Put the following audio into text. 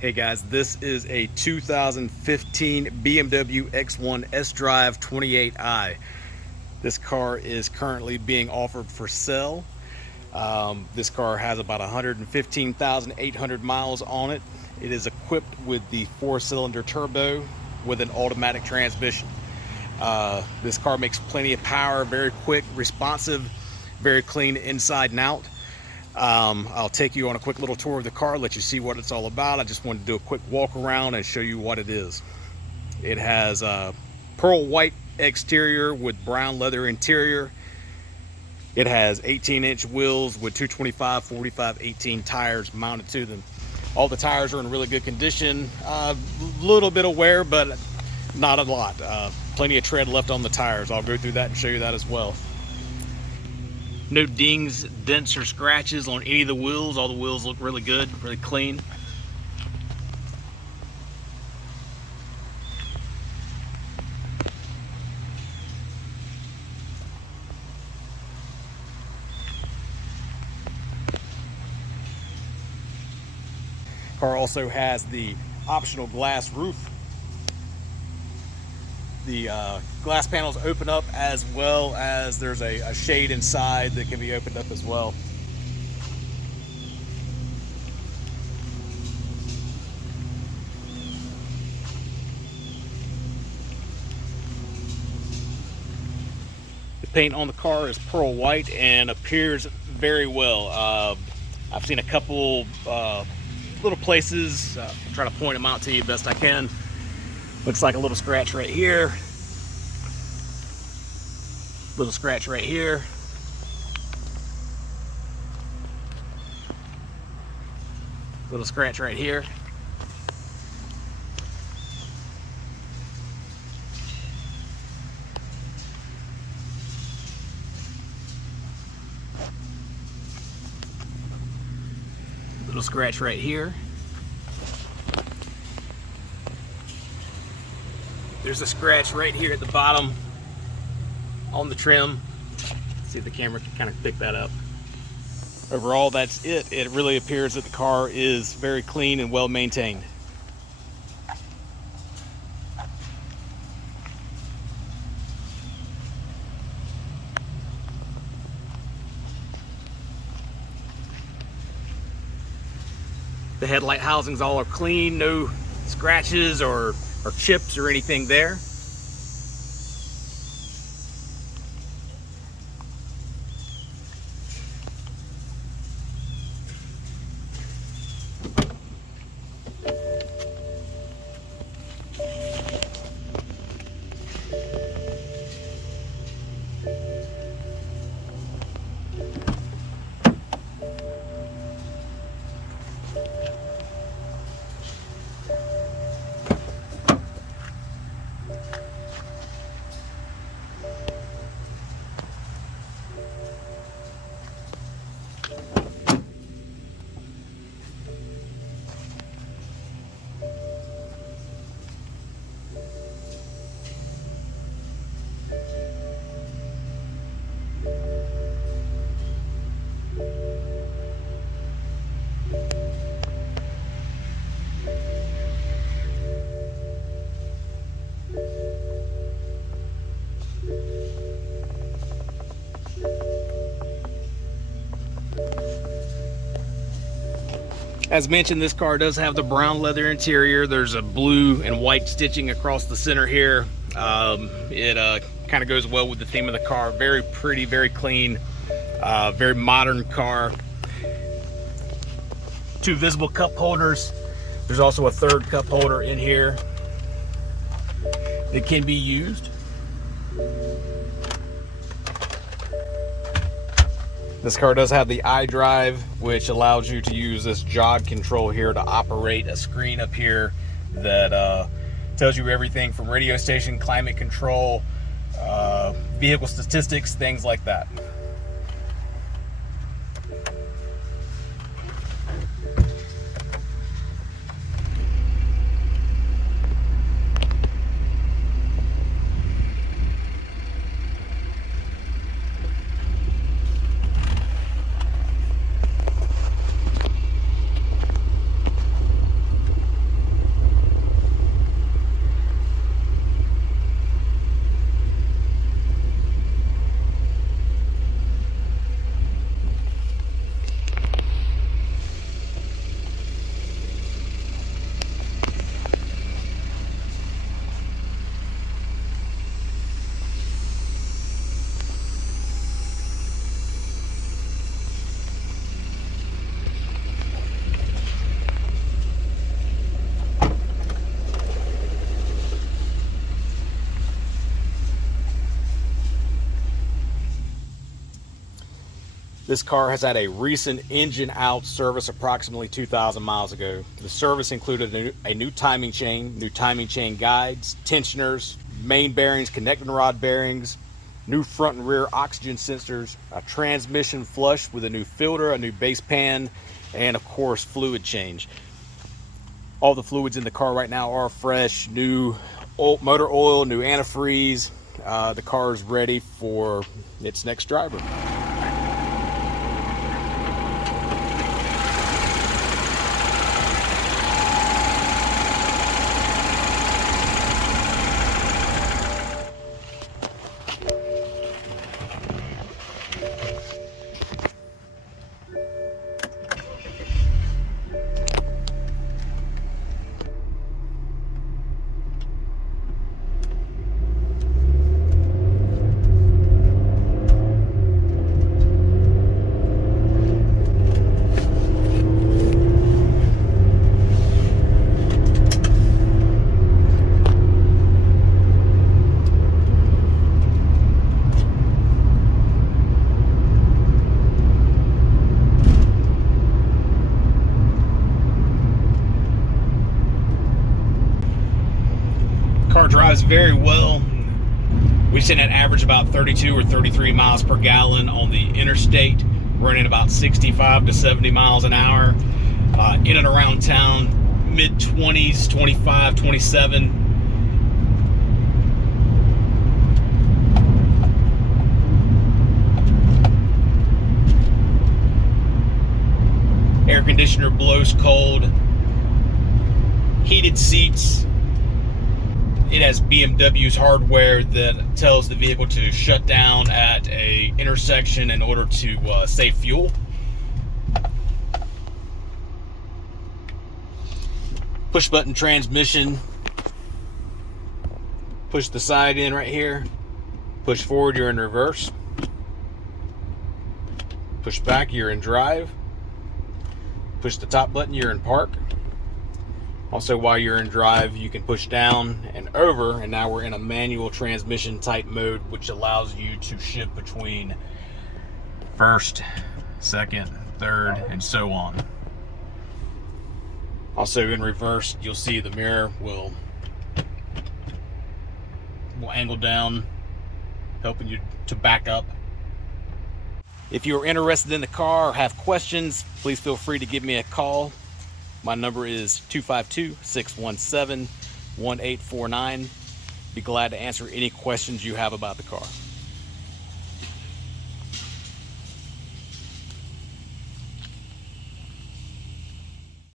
Hey guys, this is a 2015 BMW X1 S Drive28i. This car is currently being offered for sale. This car has about 115,800 miles on it. It is equipped with the 4-cylinder turbo with an automatic transmission. This car makes plenty of power, very quick, responsive, very clean inside and out. I'll take you on a quick little tour of the car, let you see what it's all about. I just wanted to do a quick walk around and show you what it is. It has a pearl white exterior with brown leather interior. It has 18-inch wheels with 225, 45, 18 tires mounted to them. All the tires are in really good condition. A little bit of wear, but not a lot. Plenty of tread left on the tires. I'll go through that and show you that as well. No dings, dents, or scratches on any of the wheels. All the wheels look really good, really clean. Car also has the optional glass roof. The glass panels open up, as well as there's a shade inside that can be opened up as well. The paint on the car is pearl white and appears very well. I've seen a couple little places. I'll try to point them out to you best I can. Looks like a little scratch right here. Little scratch right here. Little scratch right here. Little scratch right here. There's a scratch right here at the bottom on the trim. See if the camera can kind of pick that up. Overall, that's it. It really appears that the car is very clean and well maintained. The headlight housings all are clean, no scratches or chips or anything there. As mentioned, this car does have the brown leather interior. There's a blue and white stitching across the center here. It kind of goes well with the theme of the car. Very pretty, very clean, very modern car. 2 visible cup holders. There's also a 3rd cup holder in here that can be used. This car does have the iDrive, which allows you to use this jog control here to operate a screen up here that tells you everything from radio station, climate control, vehicle statistics, things like that. This car has had a recent engine out service approximately 2,000 miles ago. The service included a new timing chain guides, tensioners, main bearings, connecting rod bearings, new front and rear oxygen sensors, a transmission flush with a new filter, a new base pan, and of course fluid change. All the fluids in the car right now are fresh, new motor oil, new antifreeze. The car is ready for its next driver. Car drives very well. We've seen an average about 32 or 33 miles per gallon on the interstate, running about 65 to 70 miles an hour. In and around town, mid-20s, 25, 27. Air conditioner blows cold. Heated seats. It has BMW's hardware that tells the vehicle to shut down at an intersection in order to save fuel. Push button transmission. Push the side in right here. Push forward, you're in reverse. Push back, you're in drive. Push the top button, you're in park. Also, while you're in drive, you can push down and over, and now we're in a manual transmission type mode, which allows you to shift between first, second, third, and so on. Also, in reverse, you'll see the mirror will angle down, helping you to back up. If you're interested in the car or have questions, please feel free to give me a call. My number is 252-617-1849. Be glad to answer any questions you have about the car.